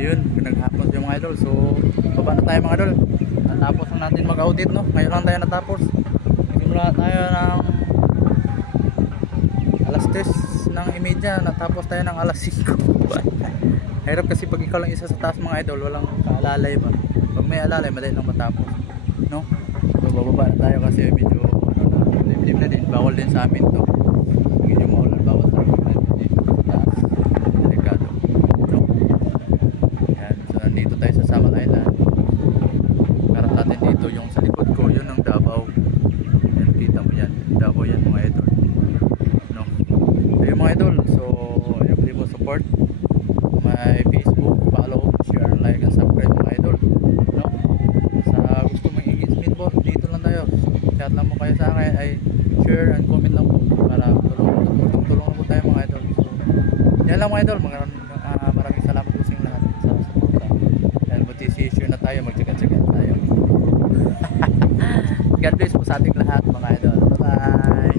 Yun, naghapon yung mga idol. So baba na tayo mga idol. Natapos na natin mag-audit, no? Ngayon lang tayo natapos. Nagsimula tayo ng alas 3 ng imedya, natapos tayo ng alas 5. Hirap kasi pag ikaw lang isa sa taas mga idol, walang kaalalay ba. Pag may alalay, madali lang matapos, no? So bababa na tayo kasi medyo limlim na din, bawal din sa amin to. Medyo maulan, bawal tayo dito sa taas, delikado, no? Yan, so nandito tayo sa Samal Island. Karap natin dito yung sa likod ko, yun ang Davao. Yan, kita mo yan, Davao yan mga idol, no? So yung mga idol, so yung mo support my Facebook, follow, share, like, and subscribe mga idol, no? Sa gusto mong engagement po, dito lang tayo, chat lang mo kayo sa akin, ay share and comment lang po para tulong po tayo mga idol. So yan lang mga idol, maraming salamat po sa inyong lahat sa suporta. Dahil buti issue na tayo, magtsaga-tsaga tayo. God bless po sa ating lahat mga idol. Bye bye.